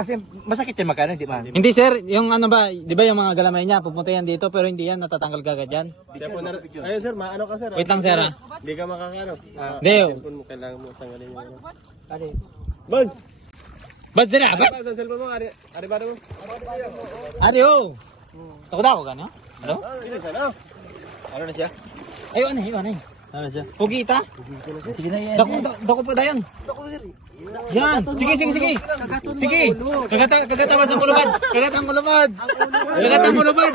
kasi masakit yan magkano, di ba? Hindi sir, yung ano ba, di ba yung mga galamay niya, pupunta yan dito pero hindi yan natatanggal kagad yan. Ayun sir, maano ka sir? Wait lang sir ah. Hindi ka makakano. Hindi. Cellphone mo, kailangan mo tanggalin yung ano. Ano? Buzz! Ba't sila? Ba't? Sa cellphone mo, ari ba mo? Adio! Takot ako ka no? Ano? Hindi sana. Ano na siya? Ay, ano yun? Ano siya? Pugita? Sige na yan. Dako pa dayon. Yan. Sige. Sige. Kagatawas ang kulubad. Kagatang kulubad. Kagatang kulubad.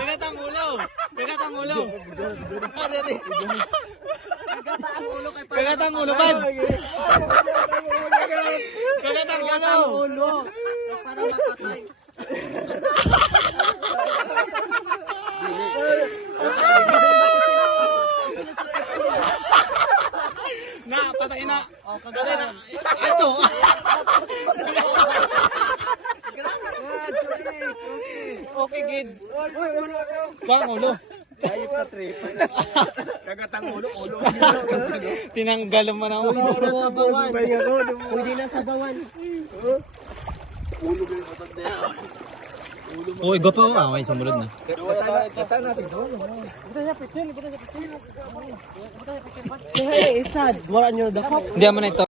Kagatang ulo. Kagatang ulo. Kagatang ulubad. Kagatang ulo. Para mapatay. Na, patay na. Patay na. Ato. Okay, good. Bang ulo. Ayop ka trip. Kagatang ulo. Tinanggal mo na ulo. Pwede na sa bawan. Oh, igo pa oh. Okay, sumunod na. Kata natin doon. Isa, wala nyo dakop. Hindi mo na ito.